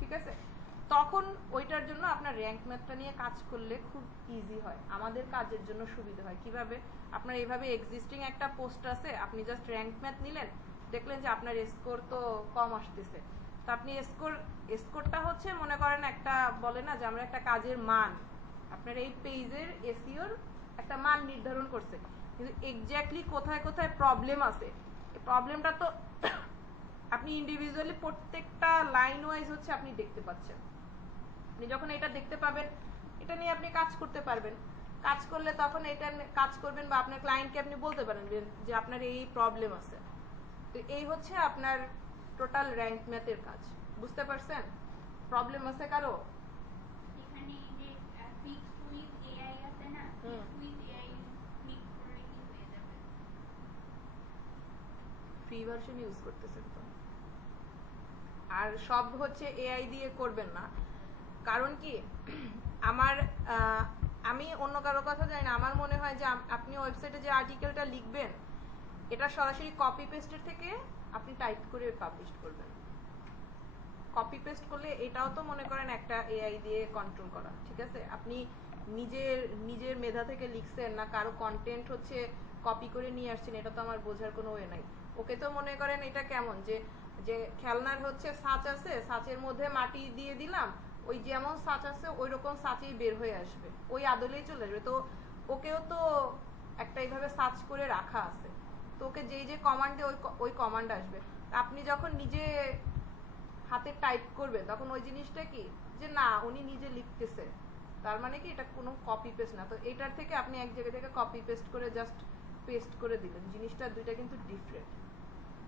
ঠিক আছে। তখন ওইটার জন্য আপনার র্যাঙ্ক ম্যাথটা নিয়ে কাজ করলে খুব ইজি হয়, আমাদের কাজের জন্য সুবিধা হয়। কিভাবে, আপনার এইভাবে এক্সিস্টিং একটা পোস্ট আছে, আপনি জাস্ট র্যাঙ্ক ম্যাথ নিলেন, দেখলেন যে আপনার স্কোর তো কম আসতেছে, তো আপনি স্কোরটা হচ্ছে মনে করেন একটা বলে না যে আমরা একটা কাজের মান, আপনার এই পেজের এসইওর একটা মান নির্ধারণ করছে, কিন্তু এক্স্যাক্টলি কোথায় কোথায় প্রবলেম আছে, এই প্রবলেমটা তো আপনি ইন্ডিভিজুয়ালি প্রত্যেকটা লাইন ওয়াইজ হচ্ছে আপনি দেখতে পাচ্ছেন। আপনি যখন এটা দেখতে পাবেন, এটা নিয়ে আপনি কাজ করতে পারবেন। কাজ করলে তখন এটা কাজ করবেন বা আপনার ক্লায়েন্টকে আপনি বলতে পারেন যে আপনার এই প্রবলেম আছে। তো এই হচ্ছে আপনার টোটাল র্যাঙ্ক ম্যাথের কাজ। বুঝতে পারছেন? প্রবলেম আছে কারো? এখানে এই যে ফিক্সড উইথ এআই আছে না, ফিক্সড উইথ এআই ক্লিক করলে কি হয়ে যাবে? ফ্রি ভার্সন ইউজ করতেছেন তো। আর সব হচ্ছে এআই দিয়ে করবেন না, কারণ কি আমি অন্য কারো কথা জানি না, আমার মনে হয় যে আপনি ওয়েবসাইটে যে আর্টিকেলটা লিখবেন এটা সরাসরি কপি পেস্টের থেকে আপনি টাইপ করে পাবলিশ করবেন। কপি পেস্ট করলে এটাও তো মনে করেন একটা এআই দিয়ে কন্ট্রোল করা, ঠিক আছে? আপনি নিজের মেধা থেকে লিখছেন না কারো কন্টেন্ট হচ্ছে কপি করে নিয়ে আসছেন, এটা তো আমার বোঝার কোনো ওয়ে নাই। ওকে তো মনে করেন এটা কেমন যে খেলনার হচ্ছে ছাঁচ আছে, ছাঁচের মধ্যে মাটি দিয়ে দিলাম, ওই যেমন ছাঁচ আছে ওই রকম ছাঁচেই বের হয়ে আসবে, ওই আদলেই চলে আসবে। তো ওকেও তো একটা এইভাবে সার্চ করে রাখা আছে, তো ওকে যেই যে কমান্ডে ওই কমান্ড আসবে। আপনি যখন নিজে হাতে টাইপ করবে তখন ওই জিনিসটা কি যে না উনি নিজে লিখতেছে, তার মানে কি এটা কোনো কপি পেস্ট না। তো এটার থেকে আপনি এক জায়গা থেকে কপি পেস্ট করে জাস্ট পেস্ট করে দিলেন, জিনিসটা দুইটা কিন্তু ডিফারেন্ট।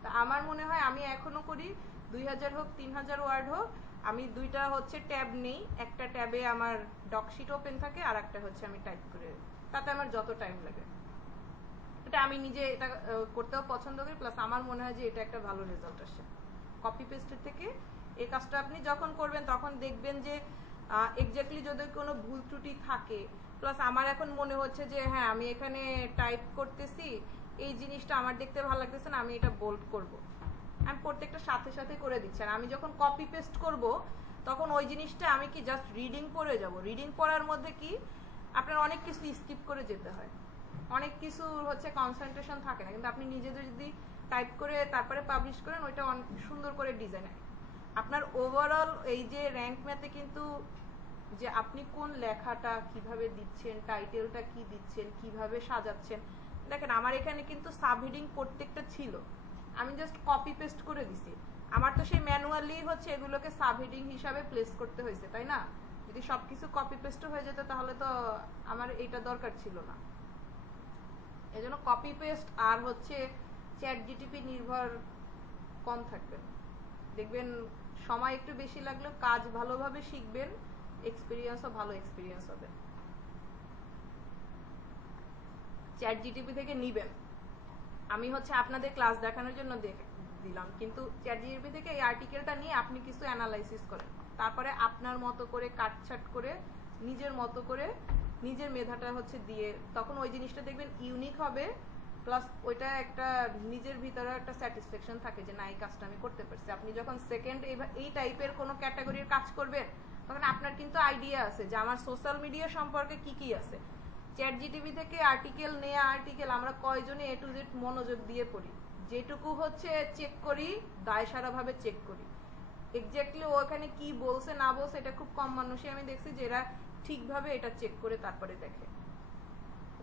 তা আমার মনে হয় আমি এখনো করি 2000 হোক 3000 ওয়ার্ড হোক, আমি দুইটা হচ্ছে ট্যাব নেই, একটা ট্যাবে আমার ডকশিট ওপেন থাকে আর একটা হচ্ছে আমি টাইপ করে, তাতে আমার যত টাইম লাগে। এটা আমি নিজে এটা করতেও পছন্দ করি, প্লাস আমার মনে হয় যে এটা একটা ভালো রেজাল্ট আসে কপি পেস্টের থেকে। এই কাজটা আপনি যখন করবেন তখন দেখবেন যে এক্স্যাক্টলি যদি কোনো ভুল ত্রুটি থাকে, প্লাস আমার এখন মনে হচ্ছে যে হ্যাঁ আমি এখানে টাইপ করতেছি, এই জিনিসটা আমার দেখতে ভালো লাগতেছে না, আমি এটা বোল্ড করব, আমি প্রত্যেকটা সাথে সাথে করে দিচ্ছি। আর আমি যখন কপি পেস্ট করব তখন ওই জিনিসটা আমি কি জাস্ট রিডিং পড়ে যাব, রিডিং পড়ার মধ্যে কি আপনার অনেক কিছু স্কিপ করে যেতে হয়, অনেক কিছু হচ্ছে কনসেন্ট্রেশন থাকে না। কিন্তু আপনি নিজেদের যদি টাইপ করে তারপরে পাবলিশ করেন ওইটা সুন্দর করে ডিজাইন হয়। আপনার ওভারঅল এই যে র্যাঙ্ক ম্যাথে কিন্তু যে আপনি কোন লেখাটা কিভাবে দিচ্ছেন, টাইটেলটা কি দিচ্ছেন, কিভাবে সাজাচ্ছেন, দেখেন আমার এখানে কিন্তু সাবহেডিং প্রত্যেকটা ছিল, আমি জাস্ট কপি পেস্ট করে দিছি। আমার তো সেই ম্যানুয়ালি হচ্ছে এগুলোকে সাবহেডিং হিসাবে প্লেস করতে হয়েছে, তাই না? যদি সবকিছু কপি পেস্ট হয়ে যেত তাহলে তো আমার এইটা দরকার ছিল না। এজন্য কপি পেস্ট আর হচ্ছে চ্যাট জিটিপি নির্ভর কম থাকবেন, দেখবেন সময় একটু বেশি লাগলেও কাজ ভালোভাবে শিখবেন, এক্সপিরিয়েন্সও ভালো এক্সপিরিয়েন্স হবে। চ্যাট জিটিপি থেকে নিবেন, আমি হচ্ছে আপনাদের ক্লাস দেখানোর জন্য দিলাম, কিন্তু চ্যাট জিটিপি থেকে এই আর্টিকেলটা নিয়ে আপনি কিছু অ্যানালাইসিস করেন, তারপরে আপনার মতো করে কাটছাট করে নিজের মতো করে নিজের মেধাটা হচ্ছে দিয়ে, তখন ওই জিনিসটা দেখবেন ইউনিক হবে, প্লাস ওইটা একটা নিজের ভিতরে একটা স্যাটিসফ্যাকশন থাকে যে না এই কাজটা আমি করতে পারছি। আপনি যখন সেকেন্ড এই টাইপের কোনো ক্যাটাগরির কাজ করবেন তখন আপনার কিন্তু আইডিয়া আছে যে আমার সোশ্যাল মিডিয়া সম্পর্কে কি কি আছে। চ্যাট জিটিভি থেকে আর্টিকেল নেয়া আর্টিকেল আমরা কয়জনে A to Z মনোযোগ দিয়ে পড়ি, যেটুকু হচ্ছে চেক করি দায়সারাভাবে চেক করি, এক্স্যাক্টলি ওখানে কি বলছে না বলছে এটা খুব কম মানুষই আমি দেখছি যারা ঠিকভাবে এটা চেক করে তারপরে দেখে।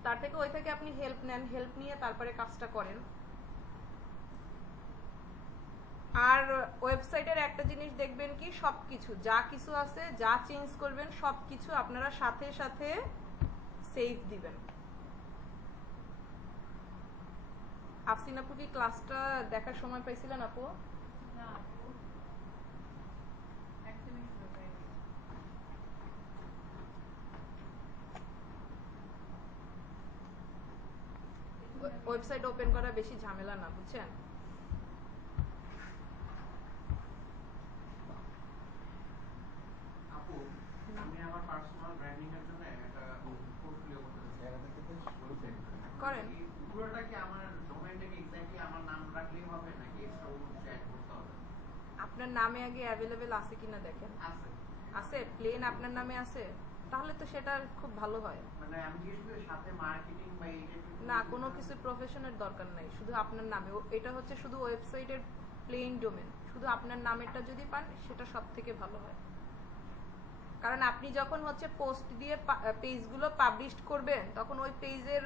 তার থেকে ওই থেকে আপনি হেল্প নেন, হেল্প নিয়ে তারপরে কাজটা করেন। আর ওয়েবসাইটের একটা জিনিস দেখবেন কি সবকিছু যা কিছু আছে যা চেঞ্জ করবেন সবকিছু আপনারা সাথে সাথে সেভ দিবেন। আফসিন আপু কি ক্লাসটা দেখার সময় পাইছিলেন আপু? না আপু, এক সেমিস্টার হয়ে গেছে। ওয়েবসাইট ওপেন করা বেশি ঝামেলা না, বুঝছেন? আপু, আমি আমার পার্সোনাল ব্র্যান্ডিং এর জন্য একটা পোর্টফোলিও করতে চাই। করেন। এই পুরোটা কি আমার ডোমেইনটাকে এক্স্যাক্টলি আমার নাম রাখলেই হবে নাকি এক্সট্রা কোনো কিছু অ্যাড করতে হবে? আপনার নামে আগে অ্যাভেলেবেল আছে কিনা দেখেন। আছে। আছে, প্লেন আপনার নামে আছে, তাহলে তো সেটা খুব ভালো হয়। মানে আমি জিজ্ঞেস করি সাথে মার্কেটিং বা এই টাইপের না, কোনো কিছু প্রফেশনের দরকার নাই, শুধু আপনার নামে। এটা হচ্ছে শুধু ওয়েবসাইটের প্লেন ডোমেন, শুধু আপনার নামেরটা যদি পান সেটা সব থেকে ভালো হয়। কারণ আপনি যখন হচ্ছে পোস্ট দিয়ে পেজগুলো পাবলিশ করবেন তখন ওই পেজের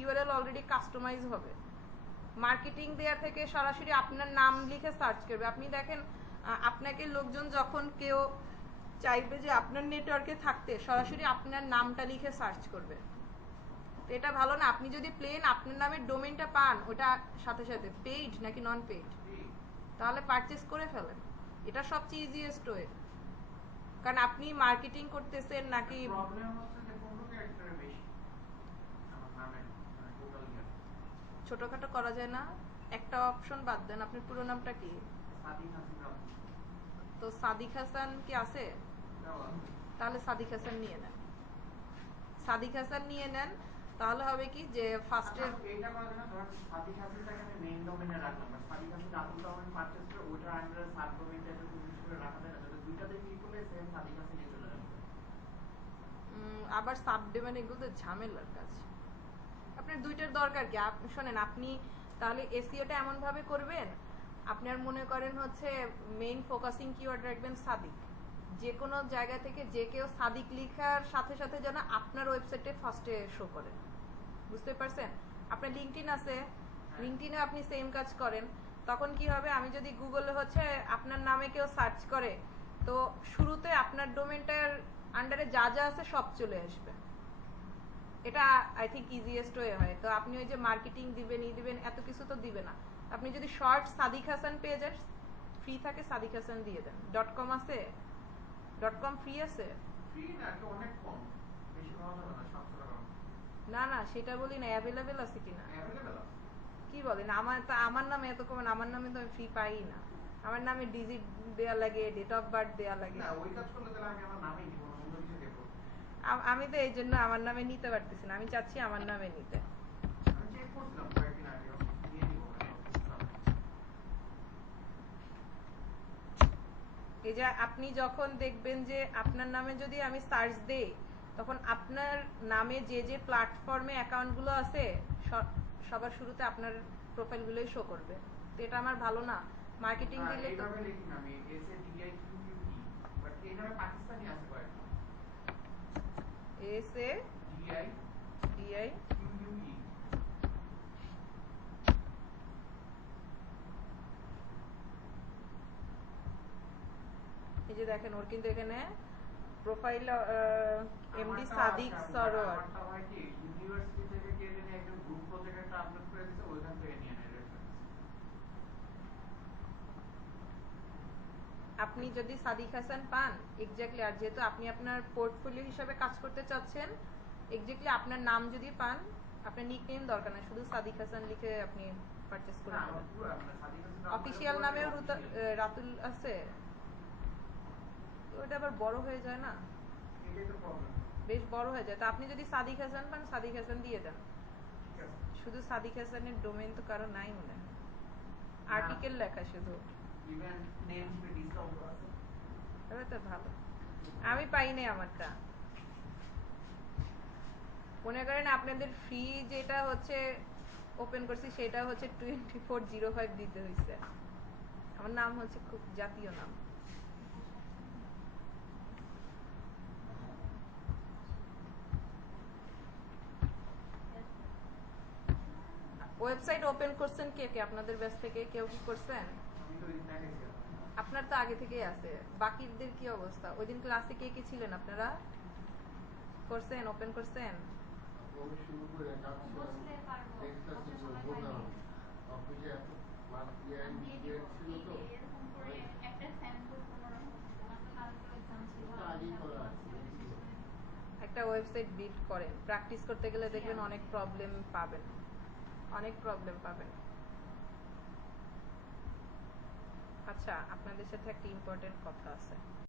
ইউআরএল অলরেডি কাস্টমাইজ হবে। মার্কেটিং দেয়া থেকে সরাসরি আপনার নাম লিখে সার্চ করবে। আপনি দেখেন আপনাকে লোকজন যখন কেউ চাইবে যে আপনার নেটওয়ার্কে থাকতে সরাসরি আপনার নামটা লিখে সার্চ করবে। তো এটা ভালো না? আপনি যদি প্লেন আপনার নামের ডোমেইনটা পান, ওটা সাথে সাথে পেইড নাকি নন পেইড, তাহলে পারচেজ করে ফেলেন। এটা সবচেয়ে ইজিয়েস্ট ওয়ে। কারণ আপনি মার্কেটিং করতেছেন নাকি প্রবলেম হচ্ছে যে 15 ক্যারেক্টারের বেশি আমার নামে, মানে টোটাল ইয়ার ছোটখাটো করা যায় না? একটা অপশন বাদ দেন, আপনার পুরো নামটা কি? সাদিক হাসিন রাব্বি। তো সাদিক হাসান কি আছে? এটাও আছে। তাহলে সাদিক হাসান নিয়ে নেন। সাদিক হাসান নিয়ে নেন, তাহলে হবে কি যে ফার্স্টে আচ্ছা, এইটা করা যায় না? ধরেন সাদিক হাসিনটাকে আমি মেইন ডোমেইনে রাখলাম, but Sadiq Hasin Ratul domain purchase করে ওইটার আন্ডারে সাব ডোমেইনটা একটা জিনিস করে রাখা যায় না, যাতে দুইটাতে ক্লিক করলে সেম সাদিক হাসিনই চলে যাবে। আবার সাবডোমেন এগুলো তো ঝামেলার কাজ। আপনার দুইটার দরকার কি? শোনেন, আপনি তাহলে এসইওটা এমন ভাবে করবেন, আপনার মনে করেন হচ্ছে মেইন ফোকাসিং কিওয়ার্ড রাখবেন সাদিক। যে কোনো জায়গা থেকে যে কেউ সাদিক লেখার সাথে সাথে যেন আপনার ওয়েবসাইটে ফার্স্টে শো করে। বুঝতে পারছেন? আপনার লিঙ্কডইন আছে, লিঙ্কডইনে আপনি সেম কাজ করেন। তখন কি হবে, আমি যদি গুগলে হচ্ছে আপনার নামে কেউ সার্চ করে, তো শুরুতে আপনার ডোমেনটার আন্ডারে যা যা আছে সব চলে আসবে। এটা আই থিঙ্ক ইজিয়েস্ট ওয়ে হয়। তো আপনি ওই যে মার্কেটিং দিবেন এত কিছু তো দিবে না। আপনি যদি শর্ট সাদিক হাসান পেজে ফ্রি থাকে, সাদিক হাসান দিয়ে দেন। .com আছে? .com ফ্রি আছে? ফ্রি না, এটা অনেক কম, বেশি পাওয়া যাবে না, 700 টাকা না সেটা বলি না, অ্যাভেলেবেল আছে কিনা। অ্যাভেলেবল আছে। কি বলেন? আমার নামে এত কম, আমার নামে তো আমি ফ্রি পাই না। আমার নামে ডিজিট দেয়া লাগে, ডেট অফ বার্থ দেয়া লাগে। না, ওই কাজ করলে তাহলে আমি আমার নামেই দিব না, অন্য কিছু দেব। আমি তো এই জন্য আমার নামে নিতে পারতেছি না। আমি চাচ্ছি আমার নামে নিতে। আমি চেক করছিলাম কয়েকদিন আগে, নিয়ে নিব না। এই যে আপনি যখন দেখবেন যে আপনার নামে যদি আমি সার্চ দেই, তখন আপনার নামে যে যে প্ল্যাটফর্মে অ্যাকাউন্টগুলো আছে সবার শুরুতে আপনার প্রোফাইলগুলোই শো করবে। তো এটা আমার ভালো না। মার্কেটিং দিলে তো এইভাবে লিখি না আমি, SADIQUE, বাট এইখানে পাকিস্তানি আছে কয়েকটা। SADIQUE। এই যে দেখেন, ওর কিন্তু এখানে প্রোফাইল এমডি সাদিক সরোয়ার। আমারটা হয় কি, ইউনিভার্সিটি থেকে কে জানি একজন গ্রুপ প্রজেক্ট একটা আপলোড করে দিয়েছে, ওইখান থেকে নিয়ে নেয় রেফারেন্স। আপনি যদি সাদিক হাসান পান এক্স্যাক্টলি, আর যেহেতু আপনি আপনার পোর্টফোলিও হিসাবে কাজ করতে চাচ্ছেন, এক্স্যাক্টলি আপনার নাম যদি পান, আপনার নিকনেম দরকার না, শুধু সাদিক হাসান লিখে আপনি পারচেজ করে না, নেবেন। আমার পুরো আপনার সাদিক হাসান অফিশিয়াল নামেও রাতুল আছে, ওটা আবার বড় হয়ে যায় না, এটাই তো প্রবলেম। বেশ বড় হয়ে যায়। তো আপনি যদি সাদিক হাসান পান, সাদিক হাসান দিয়ে দেন। ঠিক আছে। শুধু সাদিক হাসানের ডোমেইন তো কারো নাই মনে হয়, আর্টিকেল লেখা শুধু। ইভেন নেম পে ডিসকাউন্ট আছে। তবে তো ভালো। আমি পাইনি আমারটা। মনে করেন আপনাদের ফ্রি যেটা হচ্ছে ওপেন করছি, সেটা হচ্ছে 2405 দিতে হইছে। আমার নাম হচ্ছে খুব জাতীয় নাম। ওয়েবসাইট ওপেন করছেন কে কে? আপনাদের ব্যাচ থেকে কেউ কি করছেন? আমি তো ইন্টারনেটে গেলাম। আপনার তো আগে থেকেই আছে। বাকিদের কি অবস্থা? ওই দিন ক্লাসে কে কে ছিলেন আপনারা? করছেন, ওপেন করছেন? আমি শুরু করে কাজ বসলে পারবো, নেক্সট বসে ক্লাসে সময় বললাম পাইনি। অফিসে এত ক্লাস আমি দিয়ে দিব, ছিল এই তো যে এরকম করে একটা স্যাম্পল কোনোরকম, তোমার তো কালকে এক্সাম ছিল, ওটা আগেই করা আছে। একটা ওয়েবসাইট বিল্ড করেন। প্র্যাকটিস করতে গেলে দেখবেন অনেক প্রবলেম পাবেন, অনেক প্রবলেম পাবেন। আচ্ছা, আপনাদের সাথে একটা ইম্পর্টেন্ট কথা আছে।